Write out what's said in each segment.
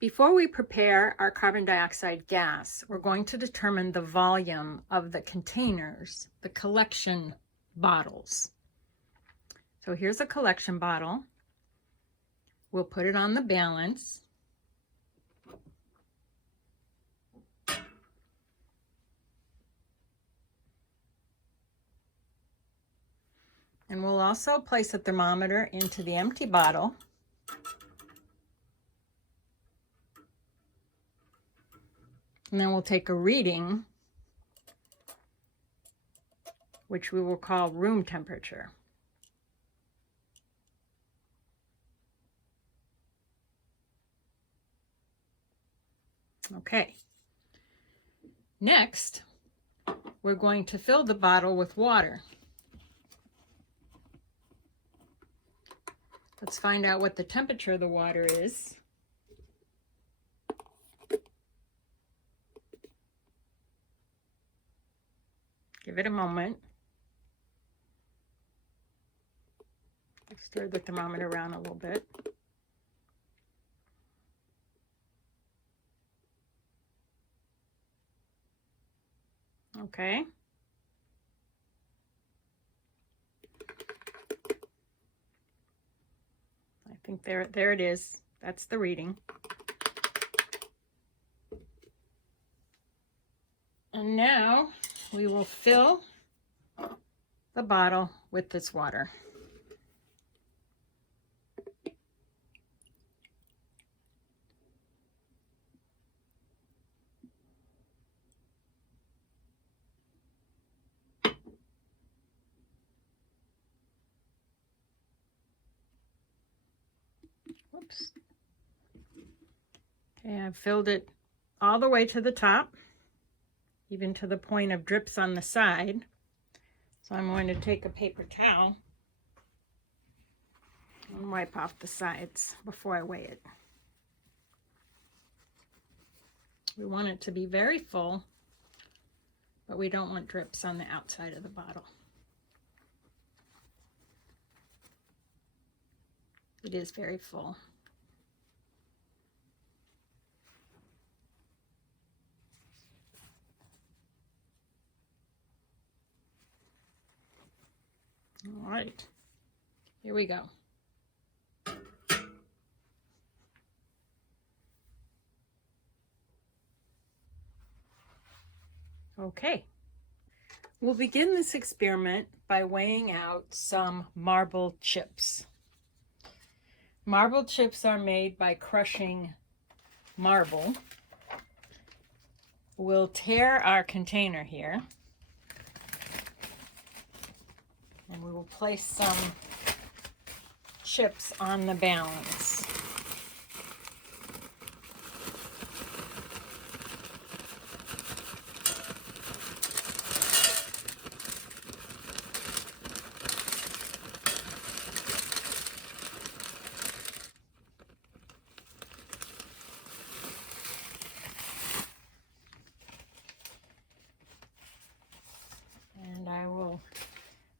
Before we prepare our carbon dioxide gas, we're going to determine the volume of the containers, the collection bottles. So here's a collection bottle. We'll put it on the balance. And we'll also place a thermometer into the empty bottle. And then we'll take a reading, which we will call room temperature. Okay. Next, we're going to fill the bottle with water. Let's find out what the temperature of the water is. Give it a moment. Stir the thermometer around a little bit. Okay. I think there it is. That's the reading. And now we will fill the bottle with this water. Whoops. Okay, I've filled it all the way to the top, even to the point of drips on the side. So I'm going to take a paper towel and wipe off the sides before I weigh it. We want it to be very full, but we don't want drips on the outside of the bottle. It is very full. All right, here we go. Okay, we'll begin this experiment by weighing out some marble chips. Marble chips are made by crushing marble. We'll tear our container here. And we will place some chips on the balance.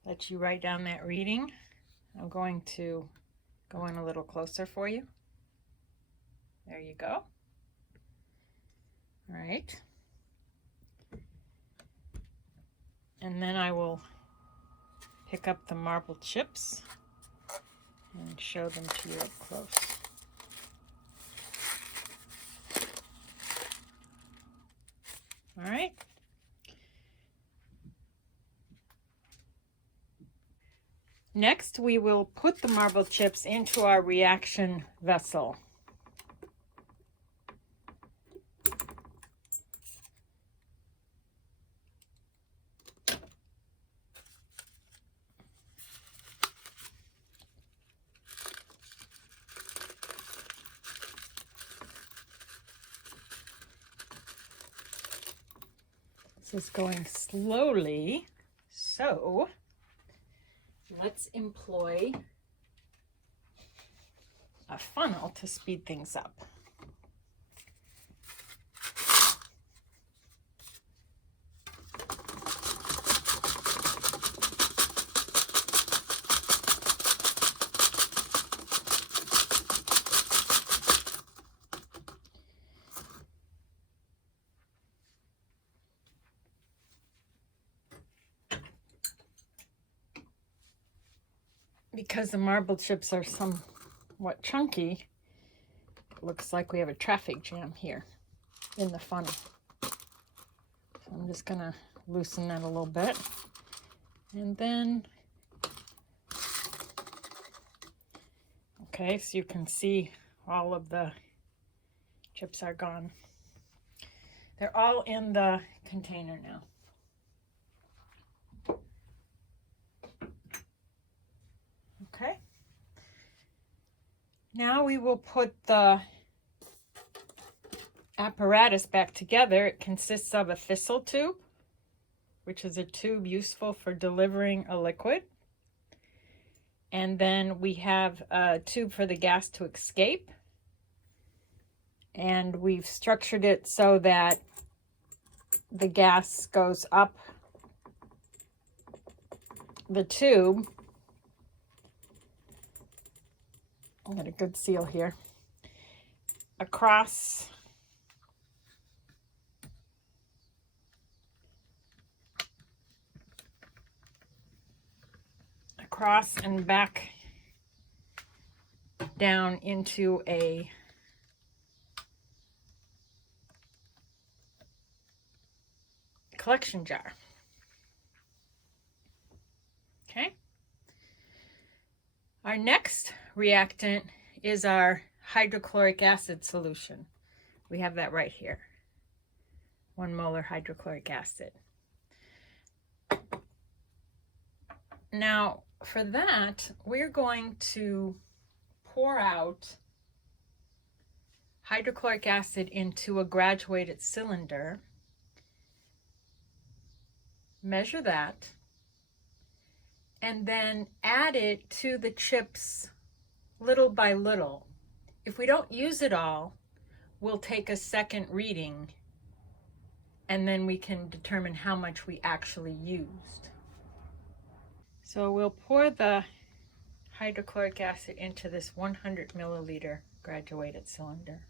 Let you write down that reading. I'm going to go in a little closer for you. There you go. All right. And then I will pick up the marble chips and show them to you up close. All right. Next, we will put the marble chips into our reaction vessel. This is going slowly, so let's employ a funnel to speed things up. because the marble chips are somewhat chunky, it looks like we have a traffic jam here in the funnel. So I'm just going to loosen that a little bit. And then, okay, so you can see all of the chips are gone. They're all in the container now. Okay. Now we will put the apparatus back together. It consists of a thistle tube, which is a tube useful for delivering a liquid. And then we have a tube for the gas to escape. And we've structured it so that the gas goes up the tube. I'll get a good seal here. Across and back down into a collection jar. Okay. Our next reactant is our hydrochloric acid solution. We have that right here. 1 molar hydrochloric acid. Now, for that, we're going to pour out hydrochloric acid into a graduated cylinder, measure that, and then add it to the chips little by little. If we don't use it all, we'll take a second reading, and then we can determine how much we actually used. So we'll pour the hydrochloric acid into this 100 milliliter graduated cylinder.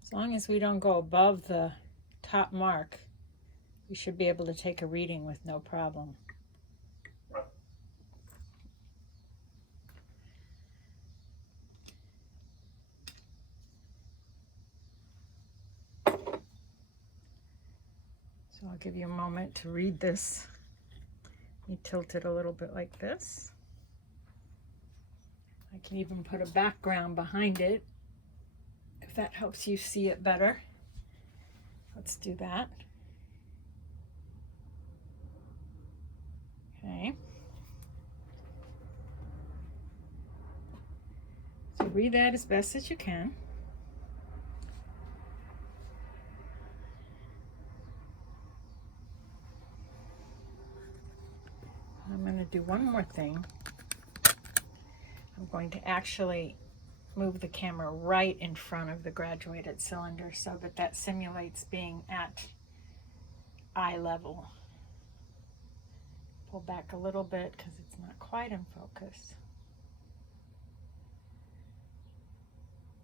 As long as we don't go above the top mark, we should be able to take a reading with no problem. So I'll give you a moment to read this. You tilt it a little bit like this. I can even put a background behind it if that helps you see it better. Let's do that. Okay. So read that as best as you can. I'm going to do one more thing. I'm going to actually move the camera right in front of the graduated cylinder so that that simulates being at eye level. Pull back a little bit because it's not quite in focus.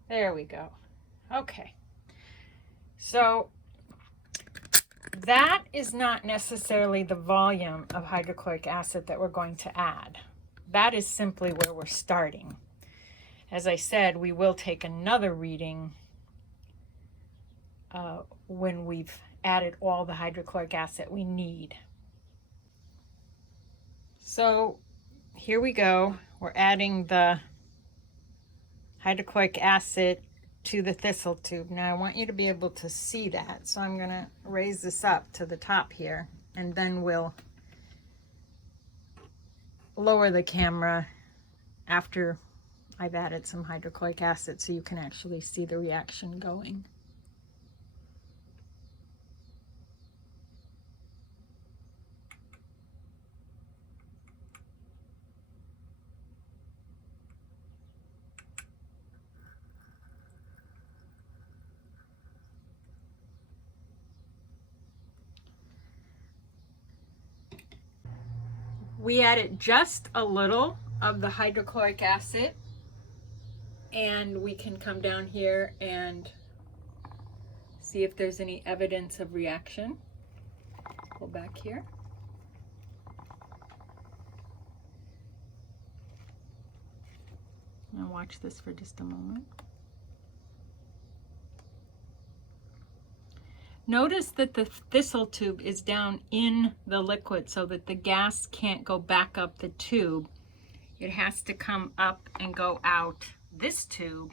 There we go. Okay. So that is not necessarily the volume of hydrochloric acid that we're going to add. That is simply where we're starting. As I said, we will take another reading when we've added all the hydrochloric acid we need. So here we go. We're adding the hydrochloric acid to the thistle tube. Now I want you to be able to see that. So I'm going to raise this up to the top here, and then we'll lower the camera after I've added some hydrochloric acid so you can actually see the reaction going. we added just a little of the hydrochloric acid, and we can come down here and see if there's any evidence of reaction. Go back here. Now watch this for just a moment. Notice that the thistle tube is down in the liquid so that the gas can't go back up the tube. It has to come up and go out this tube,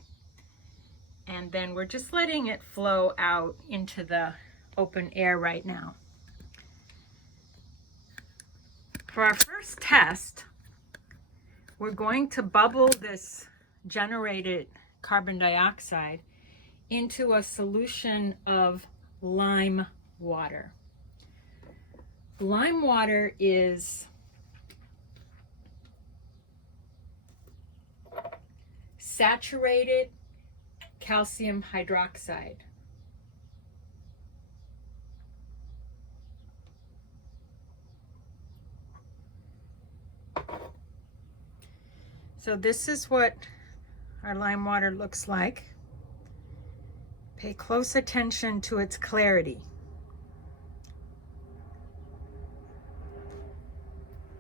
and then we're just letting it flow out into the open air right now. For our first test, we're going to bubble this generated carbon dioxide into a solution of lime water. Lime water is saturated calcium hydroxide. So this is what our lime water looks like. Pay close attention to its clarity.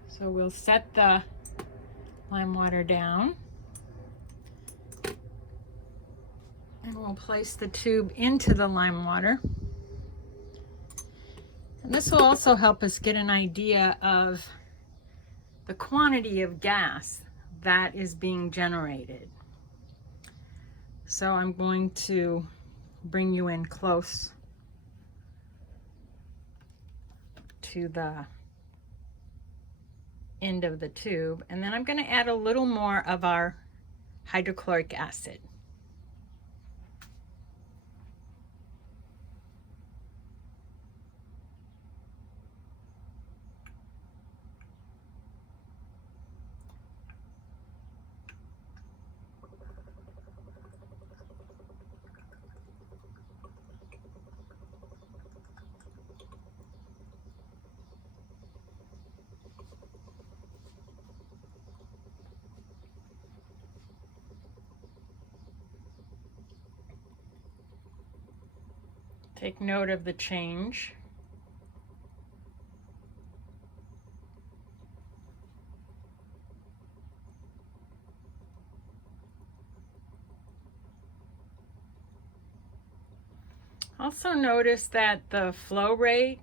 So we'll set the lime water down, and we'll place the tube into the lime water. And this will also help us get an idea of the quantity of gas that is being generated. So I'm going to bring you in close to the end of the tube, and then I'm going to add a little more of our hydrochloric acid. Take note of the change. Also notice that the flow rate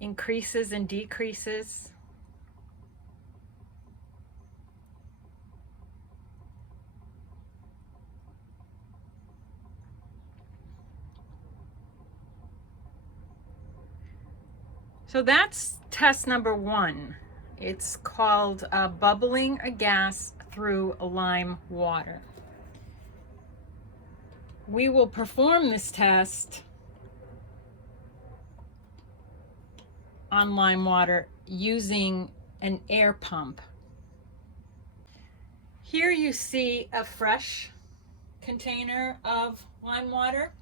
increases and decreases. So that's test number one. It's called bubbling a gas through lime water. We will perform this test on lime water using an air pump. Here you see a fresh container of lime water,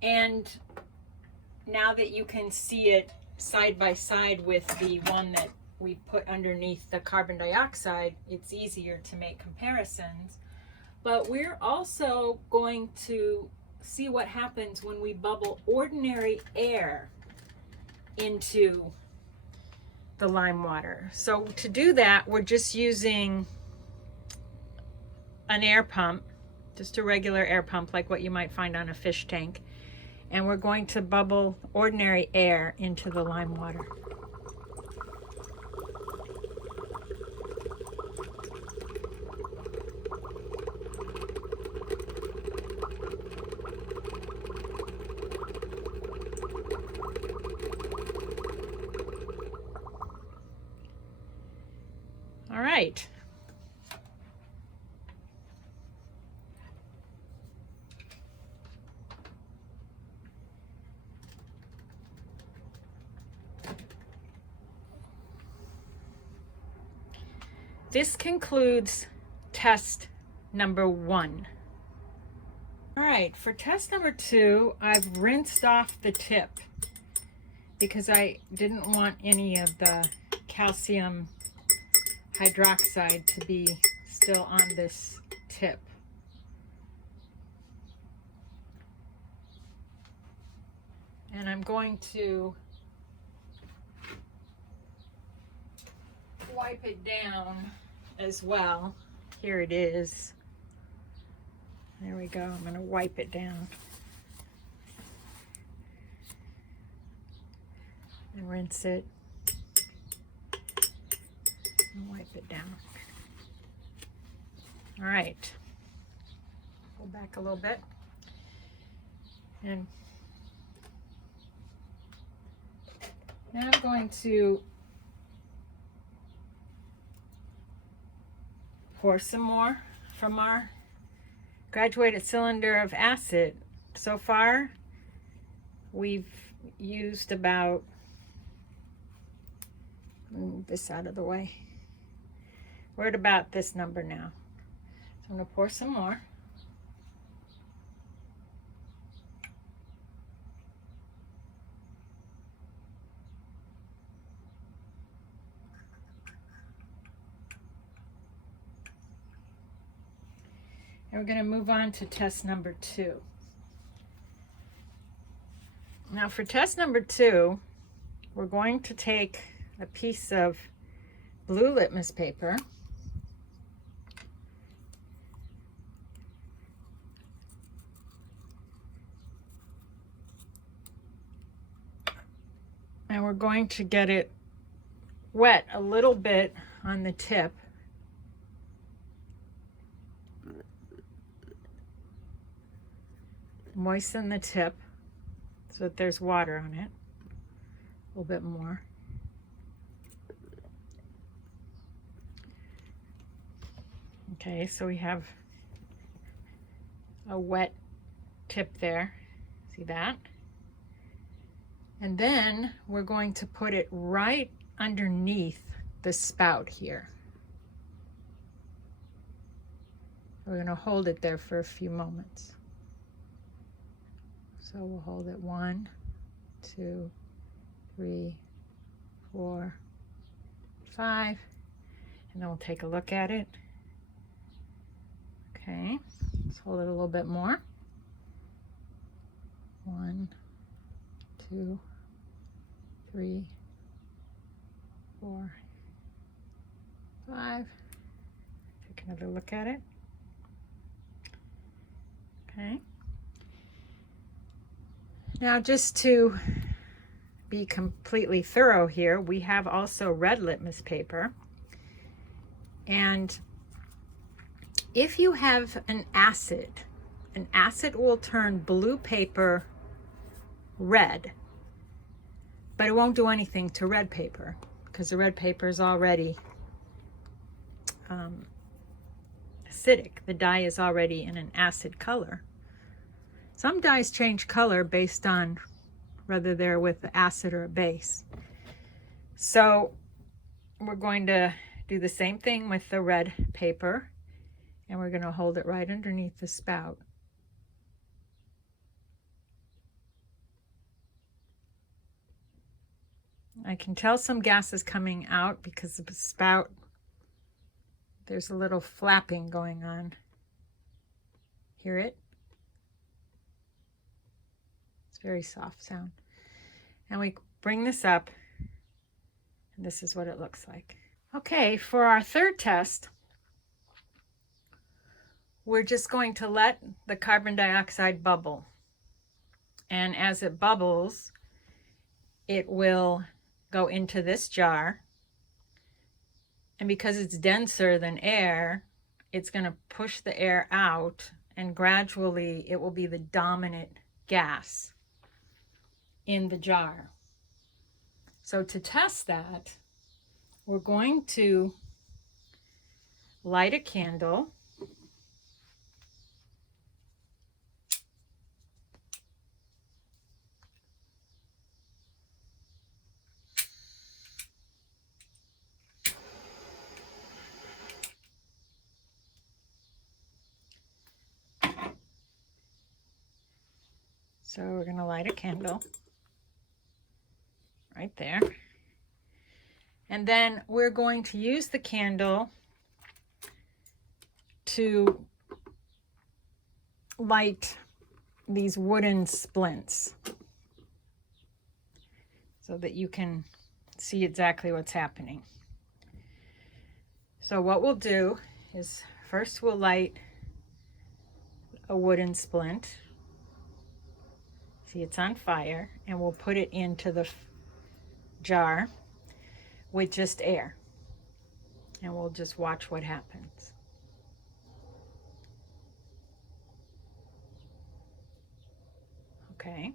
and now that you can see it side by side with the one that we put underneath the carbon dioxide, it's easier to make comparisons. But we're also going to see what happens when we bubble ordinary air into the lime water. So to do that, we're just using an air pump, just a regular air pump like what you might find on a fish tank. And we're going to bubble ordinary air into the lime water. All right. This concludes test number one. All right, for test number two, I've rinsed off the tip. because I didn't want any of the calcium hydroxide to be still on this tip. And I'm going to wipe it down as well. Here it is. There we go. I'm going to wipe it down. And rinse it. And wipe it down. All right. Go back a little bit. And now I'm going to pour some more from our graduated cylinder of acid. So far, we've used about, move this out of the way. We're at about this number now. So I'm going to pour some more. And we're going to move on to test number 2. Now for test number 2, we're going to take a piece of blue litmus paper. And we're going to get it wet a little bit on the tip. Moisten the tip so that there's water on it. A little bit more. Okay, so we have a wet tip there. See that? And then we're going to put it right underneath the spout here. We're going to hold it there for a few moments. So we'll hold it 1, 2, 3, 4, 5, and then we'll take a look at it. Okay, let's hold it a little bit more. 1, 2, 3, 4, 5. Take another look at it. Okay. Now, just to be completely thorough here, we have also red litmus paper. And if you have an acid will turn blue paper red, but it won't do anything to red paper because the red paper is already acidic. The dye is already in an acid color. Some dyes change color based on whether they're with the acid or a base. So we're going to do the same thing with the red paper, and we're going to hold it right underneath the spout. I can tell some gas is coming out because of the spout. There's a little flapping going on. Hear it? Very soft sound. And we bring this up, and this is what it looks like. Okay, for our third test, we're just going to let the carbon dioxide bubble. And as it bubbles, it will go into this jar. And because it's denser than air, it's going to push the air out, and gradually it will be the dominant gas in the jar. So to test that, we're going to light a candle. So we're going to light a candle. right there. And then we're going to use the candle to light these wooden splints so that you can see exactly what's happening. So what we'll do is first we'll light a wooden splint. See, it's on fire, and we'll put it into the jar with just air, and we'll just watch what happens. Okay.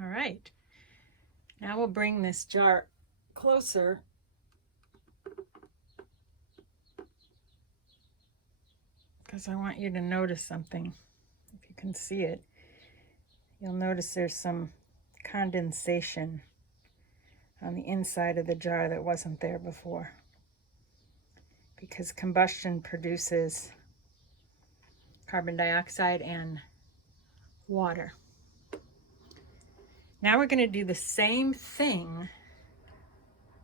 All right. Now we'll bring this jar closer because I want you to notice something. If you can see it, you'll notice there's some condensation on the inside of the jar that wasn't there before, because combustion produces carbon dioxide and water. Now we're going to do the same thing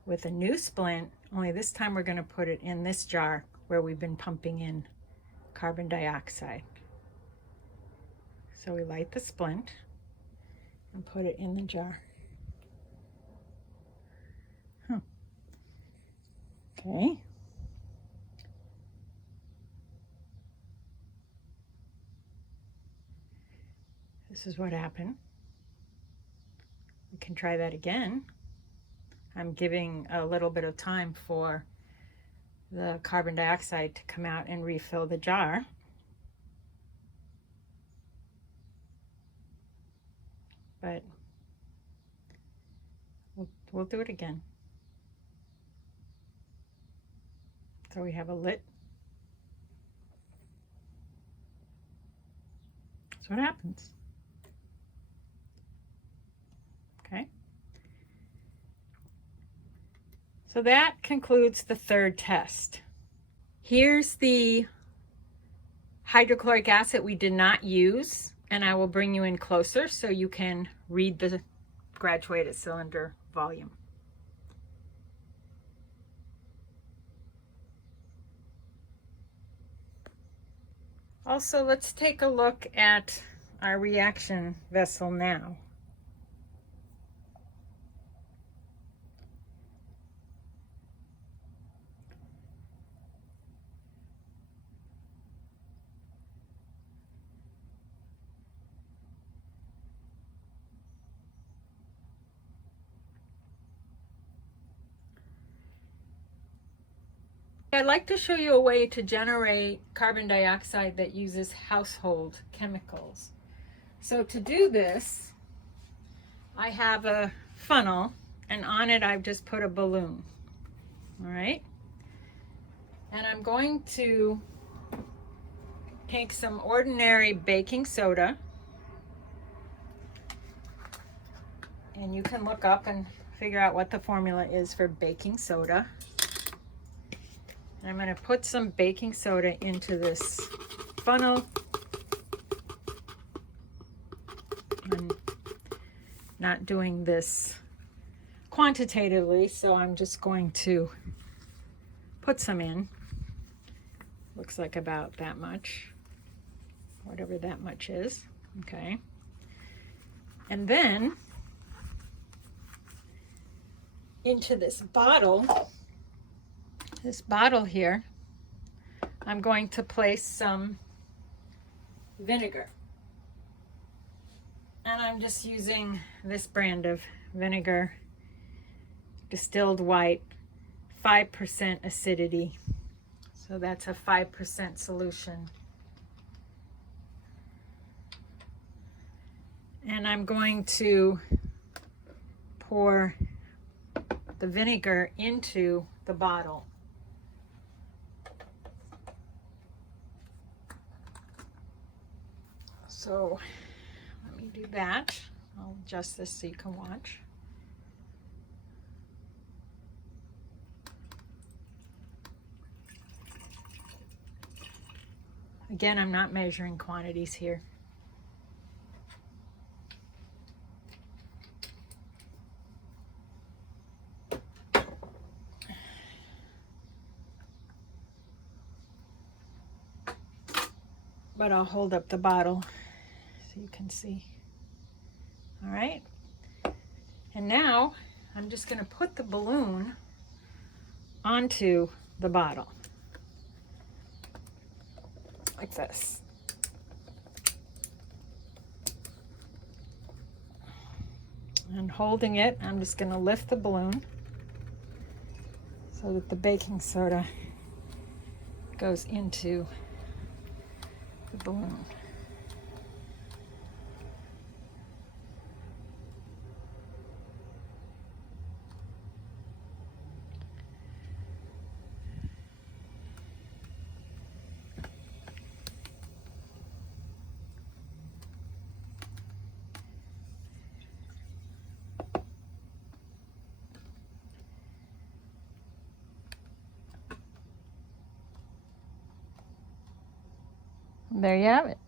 with a new splint, only this time we're going to put it in this jar where we've been pumping in carbon dioxide. So we light the splint and put it in the jar. Okay. This is what happened. We can try that again. I'm giving a little bit of time for the carbon dioxide to come out and refill the jar. But we'll do it again. So we have a lit. That's what happens. Okay. So that concludes the third test. Here's the hydrochloric acid we did not use, and I will bring you in closer so you can read the graduated cylinder volume. Also, let's take a look at our reaction vessel now. I'd like to show you a way to generate carbon dioxide that uses household chemicals. So to do this, I have a funnel, and on it I've just put a balloon. All right. And I'm going to take some ordinary baking soda, and you can look up and figure out what the formula is for baking soda. I'm going to put some baking soda into this funnel. I'm not doing this quantitatively, so I'm just going to put some in. Looks like about that much, whatever that much is. Okay. And then into this bottle here, I'm going to place some vinegar. And I'm just using this brand of vinegar, distilled white, 5% acidity. So that's a 5% solution. And I'm going to pour the vinegar into the bottle. So let me do that. I'll adjust this so you can watch. Again, I'm not measuring quantities here. But I'll hold up the bottle so you can see. All right. And now I'm just going to put the balloon onto the bottle. Like this. And holding it, I'm just going to lift the balloon so that the baking soda goes into the balloon. There you have it.